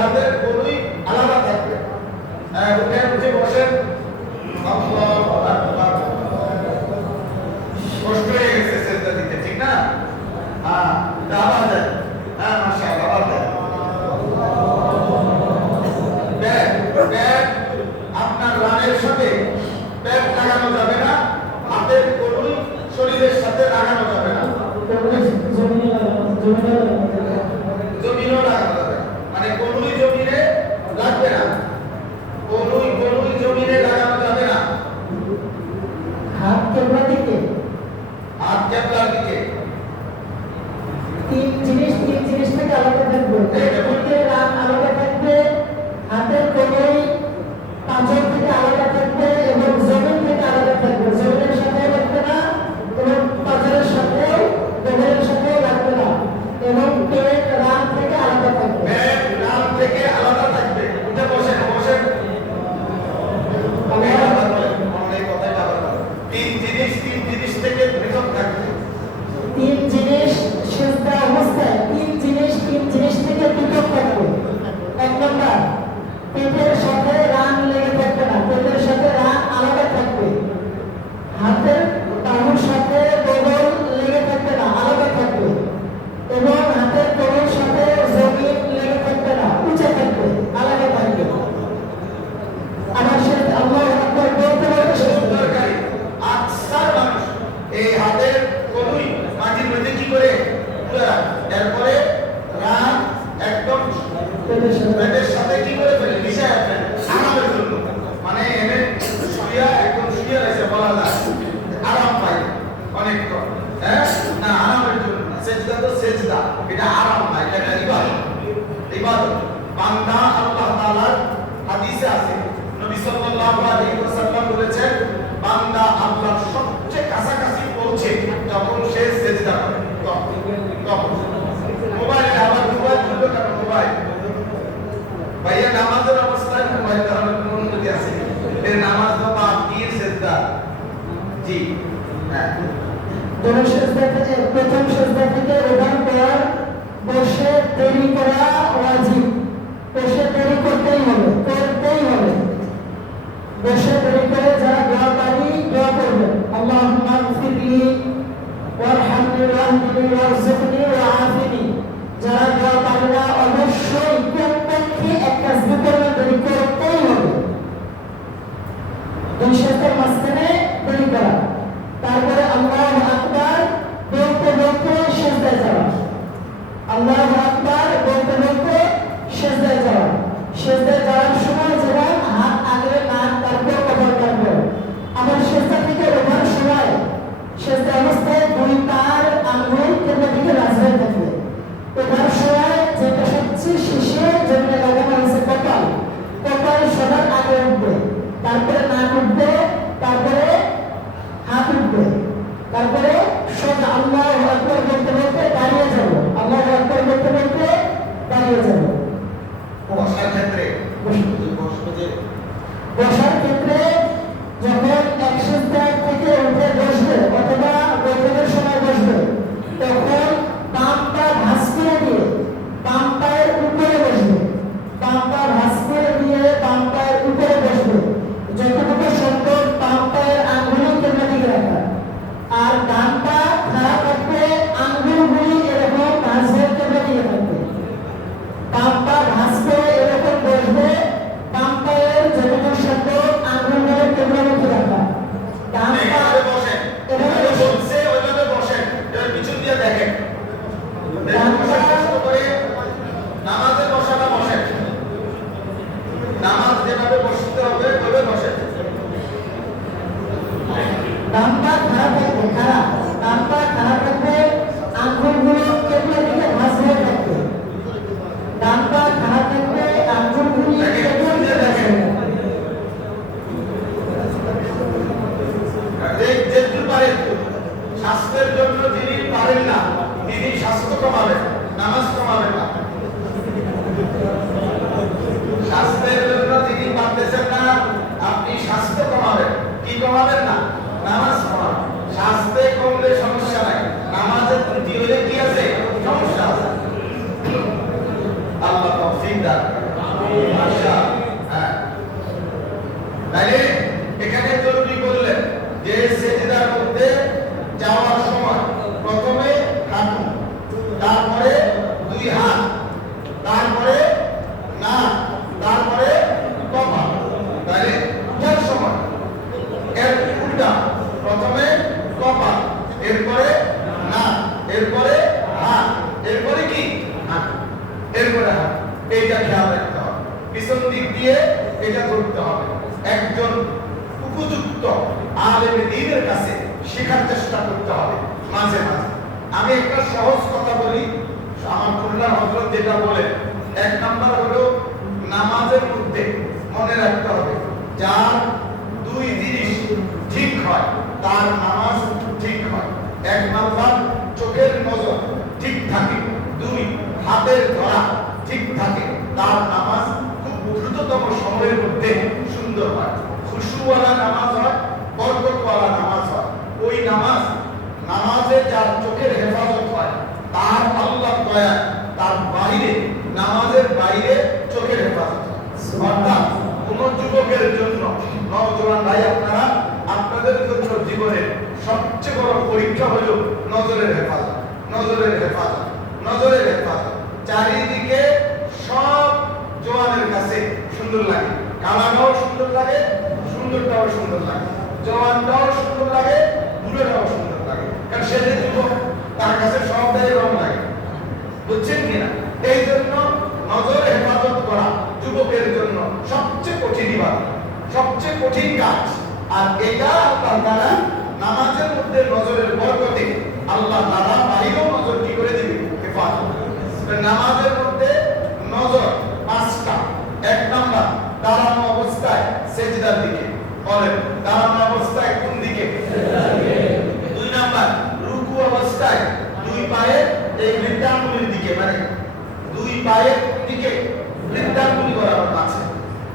হাতের কোনোই আলাদা থাকবে। উঠে উঠে বসেন। আল্লাহু আকবার। কষ্ট হয়ে গেছে সেজদা দিতে, ঠিক না? হ্যাঁ, আবার দেন। হ্যাঁ, মাশাআল্লাহ, আবার দেন। ব্যাট আপনার রানের সাথে ব্যাট লাগানো যাবে না, হাতের কোনোই শরীরের সাথে লাগানো যাবে না, জমিনও লাগানো যাবে না, মানে কোনোই জমিনে লাগবে না, কোনোই জমিনে লাগানো যাবে না। হাত কেবলার দিকে, হাত কেবলার দিকে। তিন জিনিস থেকে আলাদা থাকবে। হাতের রান আলাদা থাকবে, হাতের কোনোই পাঁচর থেকে আলাদা থাকবে এবং জমিন থেকে আলাদা থাকবে। জমিনের সাথেও লাগবে না এবং পাঁচরের সাথেও কোমরের সাথেও লাগবে না এবং পেট রান থেকে আলাদা থাকবে। পেট রান থেকে আলাদা থাকবে। উঠে বসেন, বসেন। তিন জিনিস থেকে পৃথক থাকবে। তিন জিনিস সিজদা অবস্থায় তিন জিনিস থেকে পৃথক থাকবে। এক নম্বর, পেটের সাথে রান লেগে থাকবে না, পেটের সাথে রান আলাদা থাকবে। হাতের তালুর সাথে বগল লেগে থাকবে না, আলাদা থাকবে এবং হাতের কোমরের সাথে জমিন লেগে থাকবে না, উঁচে থাকবে, আলাদা থাকবে। আমার সাথে আল্লাহু আকবার বলতে বলতে শেষ দরকারি আকসার মানুষ এই হাতের কোনোই মাটির মধ্যে কি করে তুলে রাখে। এরপরে রান একদম পেটের সাথে কি করে ফেলে, মিশায় ফেলে আরামের জন্য। মানে এনে একদম শুয়ে রয়েছে, বলা যায় আরাম পাই অনেকক্ষণ। হ্যাঁ, না আরামের জন্য না, সেজদা তো সেজদা, এটা আরাম না, এটা ইবাদত। ইবাদত বান্দা আল্লাহ তাআলার হাদিসে আছে, নবী সাল্লাল্লাহু আলাইহি ওয়াসাল্লাম বলেছেন, বান্দা আল্লাহর সবচেয়ে কাছাকাছি পৌঁছে যখন সে সেজদা করে। তখন মোবাইল, আবার মোবাইল খুললো কেন? মোবাইল ভাইয়া নামাজের অবস্থায় মোবাইল ধরার কোনো অনুমতি আছে? এর নামাজ তো বাদ দিয়ে সেজদা। জি হ্যাঁ, প্রথম সেজদা থেকে ওঠার পর বসে দেরি করা ওয়াজিব। বসে দেরি করতেই হবে। বসে দেরি করে যারা দোয়া পারি দোয়া করবেন। আল্লাহুম্মা গফিরলি ওয়ারহামনি ওয়াহদিনি ওয়ারযুকনি ওয়াআফিনি। যারা দোয়া পারে না অবশ্যই প্রত্যেককে এক কাজ করবেন, দেরি করতেই হবে। দুই সেজদার মাঝখানে দেরি করা, তারপরে আল্লাহু আকবার বলতে বলতে সেজদায় যাওয়া, আল্লাহু আকবার বলতে বলতে আচ্ছা, হ্যাঁ। তাইলে এখানে জরুরি বললেন যে সেজদার মধ্যে যাওয়ার সময় প্রথমে হাঁটু, তারপরে দুই হাত, তারপরে নাক, তারপরে কপাল। তাহলে উঠার সময় এর উল্টা, প্রথমে কপাল, এরপরে নাক, এরপরে হাত, এরপরে কি হাঁটু, এরপরে হাত। এইটা খেয়াল রাখতে হবে। পিছন দিক দিয়ে এটা করতে হবে। একজন উপযুক্ত আলেম দ্বীনের কাছে শেখার চেষ্টা করতে হবে মাঝে মাঝে। আমি একটা সহজ কথা বলি, আমার খুলনা হযরত যেটা বলে, এক নাম্বার হলো নামাজের মধ্যে মনে রাখতে হবে যার দুই জিনিস ঠিক হয় তার নামাজ ঠিক হয়। এক নাম্বার চোখের নজর ঠিক থাকে, দুই হাতের ধরা ঠিক থাকে, তার নামাজ খুব দ্রুততম সময়ের মধ্যে সুন্দর হয়, খুশুওয়ালা নামাজ হয়, বরকতওয়ালা নামাজ হয়। ওই নামাজে যার চোখের হেফাজত হয় তার আল্লাহর দয়া, তার বাইরে নামাজের বাইরে চোখের হেফাজত হয়। অর্থাৎ কোন যুবকের জন্য, নওজোয়ান ভাই আপনারা, আপনাদের জন্য জীবনের সবচেয়ে বড় পরীক্ষা হলো নজরের হেফাজত, নজরের হেফাজত, নজরের হেফাজত। চারিদিকে সব জওয়ানের কাছে সুন্দর লাগে, কালাটাও সুন্দর লাগে, সুন্দরটাও সুন্দর লাগে, জওয়ানটাও সুন্দর লাগে, বুড়োটাও সুন্দর লাগে, কারণ সে যে যুবক তার কাছে সবটাই রং লাগে, বুঝছেন কিনা? এই জন্য নজরের হেফাজত করা যুবকের জন্য সবচেয়ে কঠিন ইবাদত, সবচেয়ে কঠিন কাজ। আর এটা আল্লাহ তাআলা নামাজের মধ্যে নজরের বরকতে আল্লাহ তাআলা বাইরেও নজর কি করে দিবে, হেফাজত। নামাজের মধ্যে নজর পাঁচটা। এক নাম্বার দাঁড়ানো অবস্থায় সেজদার দিকে, বলেন দাঁড়ানো অবস্থায় কোন দিকে? দুই নাম্বার রুকু অবস্থায় দুই পায়ে এই বৃদ্ধাঙ্গুলির দিকে, মানে দুই পায়ের দিকে বৃদ্ধাঙ্গুলি বরাবর আছে,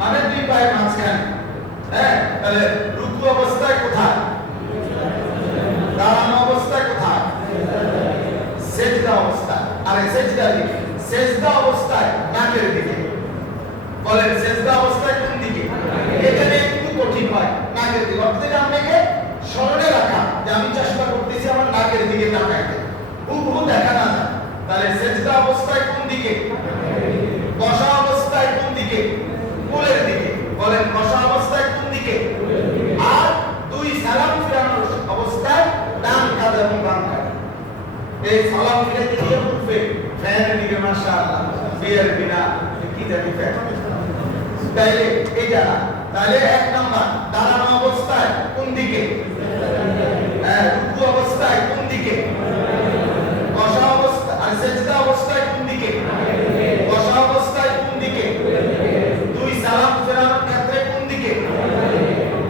মানে দুই পায়ের মাঝখানে। হ্যাঁ, তাহলে রুকু অবস্থায় কোথায়? দাঁড়ানো অবস্থায় কোথায়? সেজদা অবস্থায়। আর সেজদার দিকে, সেজদা অবস্থায় নাকের দিকে। বলেন সেজদা অবস্থায় কোন দিকে? এখানে একটু কঠিন হয়, নাকের দিকে। অর্থাৎ আপনাকে স্মরণে রাখা যে আমি চেষ্টা করতেছি আমার নাকের দিকে তাকাইতে, হুবহু দেখা না যায়। তাহলে সেজদা অবস্থায় কোন দিকে? বসা অবস্থায় কোন দিকে? কোলের দিকে। বলেন বসা অবস্থায় কোন দিকে? আর দুই সালাম ফিরানোর অবস্থায় ডান কাঁধ এবং বাম কাঁধ। এই সালাম ফিরাইতে গিয়ে উঠবে ফ্যানের দিকে, মাশাআল্লাহ, বিয়ের বিনা কি জানি ফ্যান। তাইলে এইটা, তাহলে এক নাম্বার দাঁড়ানো অবস্থায় কোন দিকে? হ্যাঁ, রুকু অবস্থায় কোন দিকে? বসা অবস্থায়, আর সেজদা অবস্থায় কোন দিকে? বসা অবস্থায় কোন দিকে? দুই সালাম ফেরানোর ক্ষেত্রে কোন দিকে?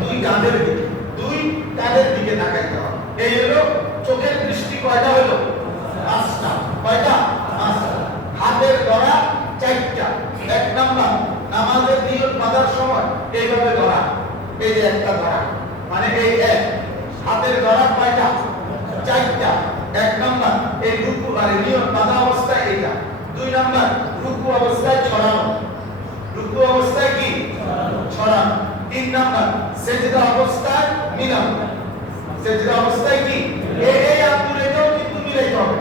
দুই কাঁধের দিকে, দুই কাঁধের দিকে তাকাইতে হবে। এই হলো চোখের দৃষ্টি কয়টা হলো? পাঁচটা। কয়টা? পাঁচটা। হাতের ধরা চারটা। এক নাম্বার নামাজের নিয়ত বাঁধার সময় এইভাবে ধরা, এই যে একটা ধরা, মানে এই এক। হাতের ধরা কয়টা? চারটা। এক নাম্বার এই রুকু আর নিয়ত বাঁধা অবস্থায় এইটা। দুই নাম্বার রুকু অবস্থায় ছড়ানো, রুকু অবস্থায় কি? ছড়ানো। তিন নাম্বার সেজদা অবস্থায় মিলানো, সেজদা অবস্থায় কি? এই আঙ্গুল এটাও কিন্তু মিলাইতে হবে,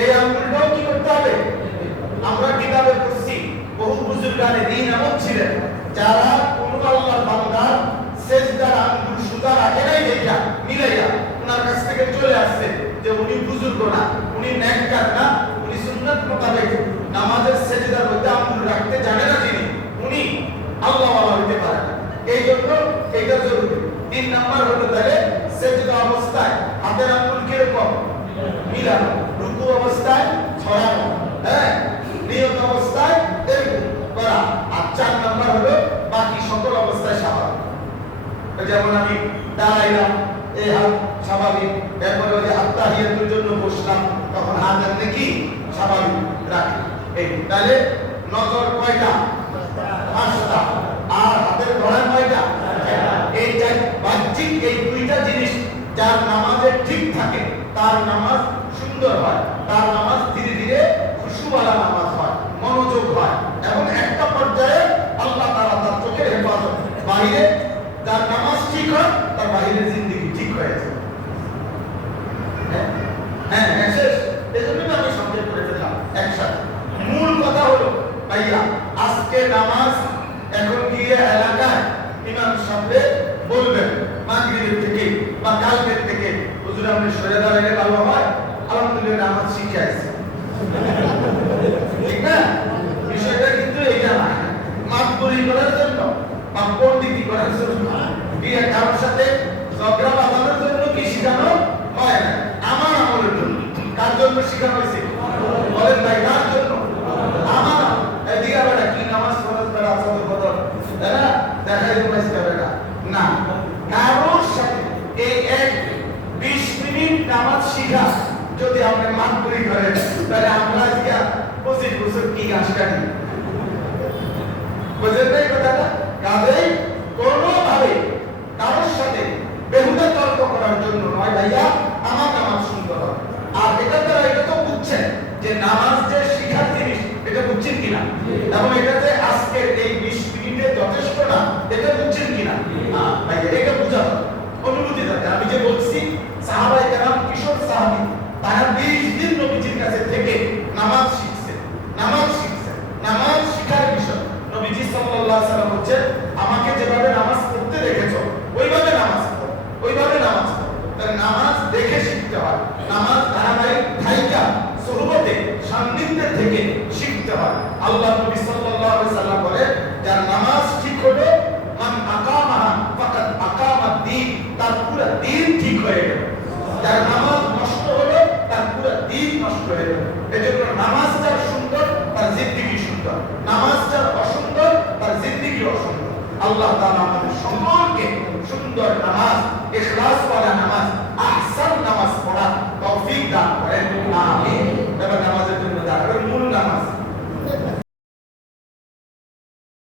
এই আঙ্গুলটাও কি করতে হবে? আমরা কিতাবে পড়ছি বহু বুজুর্গানে দ্বীন এমন ছিলেন যারা কোন আল্লাহর বান্দার সেজদার আঙ্গুল সুতা রাখে নাই, এটা মিলাইয়া ওনার কাছ থেকে চলে আসছে যে উনি বুজুর্গ না, উনি নেককার না, উনি সুন্নাত মোতাবেক নামাজের সেজদার মধ্যে আঙ্গুল রাখতে জানে না, যিনি উনি আল্লাহ ওয়ালা হইতে পারে। এই জন্য এটা জরুরি। তিন নাম্বার হলো তাহলে সেজদা অবস্থায় হাতের আঙ্গুল কিরকম? মিলানো, রুকু অবস্থায় ছড়ানো, হ্যাঁ, নিয়ত অবস্থায় এরকম করা। আর চার নাম্বার হলো বাকি সকল অবস্থায় স্বাভাবিক। যেমন আমি দাঁড়াইলাম, এই হাত স্বাভাবিক, এরপরে ওই আত্তাহিয়াতুর জন্য বসলাম, তখন হাত এমনি কি স্বাভাবিক রাখি। এই তাহলে নজর কয়টা? পাঁচটা। আর হাতের ধরা কয়টা? এই বাহ্যিক এই দুইটা জিনিস যার নামাজে ঠিক থাকে তার নামাজ সুন্দর হয়, তার নামাজ ধীরে ধীরে খুশুওয়ালা নামাজ হয়, মনোযোগ হয়, এবং একটা পর্যায়ে বাহিরে, যার নামাজ ঠিক হয় তার বাহিরের জিন্দেগি ঠিক হয়ে যায়। হ্যাঁ শেষ। এজন্যই আমি সংক্ষেপ করে ফেললাম একসাথে। মূল কথা হলো ভাইয়া, আজকে নামাজ এখন গিয়ে এলাকায় ইমাম সাহেব বলবেন মাগরিবের থেকে বা কালকের থেকে, হুজুর আপনি সরে দাঁড়ালে ভালো হয়, আলহামদুলিল্লাহ নামাজ শিখে আসছে। ঠিক না? বিষয়টা কিন্তু এটা না, মাতবরি করার জন্য বা পণ্ডিতি করার জন্য, বিয়ে কারোর সাথে ঝগড়া বাঁধানোর জন্য কি শেখানো হয় না। আমার আমলের জন্য। কার জন্য শেখানো হয়েছে? বলেন ভাই, কার জন্য? আমার। এদিকে আবার কি নামাজ ফরজ করা আছে বদল, তাই না? দেখাই তোমার বেটা না, কারোর সাথে এই 20 মিনিট নামাজ শিখা যদি আপনি মাতবরি করেন, তাহলে আমরা আজকে 25 বছর কি গাছ কাটি। বুঝলেন না এই কথাটা? কাজেই কোনোভাবে কারোর সাথে বেহুদা তর্ক করার জন্য নয় ভাইয়া, আমার নামাজ সুন্দর হবে। আর এটা দ্বারা এটা তো বুঝছেন যে নামাজ যে শিখার জিনিস, এটা বুঝছেন কিনা, এবং এটা যে আজকে এই 20 মিনিটে যথেষ্ট না, এটা বুঝছেন কিনা? ভাইয়া এটা বুঝা অনুভূতি দরকার। আমি যে বলছি সাহাবায়ে কেরাম কিশোর সাহাবী, তারা 20 দিন নবীজির কাছে থেকে নামাজ শিখছে, নামাজ শিখার বিষয়। নবীজি সাল্লাল্লাহু আলাইহি ওয়াসাল্লাম বলেন, আমাকে যেভাবে নামাজ পড়তে দেখেছো ওইভাবে নামাজ পড়ো, ওইভাবে নামাজ পড়ো। তাই নামাজ দেখে শিখতে হয়, নামাজ ধারাবাহিক ধাইকা সুহবতে সান্নিধ্যে থেকে শিখতে হয়। আল্লাহ নবী সাল্লাল্লাহু আলাইহি ওয়াসাল্লাম বলেন, যার নামাজ ঠিক হলো, মান আকামাহা ফাকাদ আকামাদ দ্বীন, তার পুরো দ্বীন ঠিক হয়ে গেল। যার নামাজ নষ্ট হলো, তার পুরো দ্বীন নষ্ট হয়ে গেল। এজন্য নামাজ যার সুন্দর, তার জিন্দেগি সুন্দর। নামাজ যার অসুন্দর, তার জিন্দেগি অসুন্দর। আল্লাহ তাআলা আমাদের সকলকে সুন্দর নামাজ, ইখলাস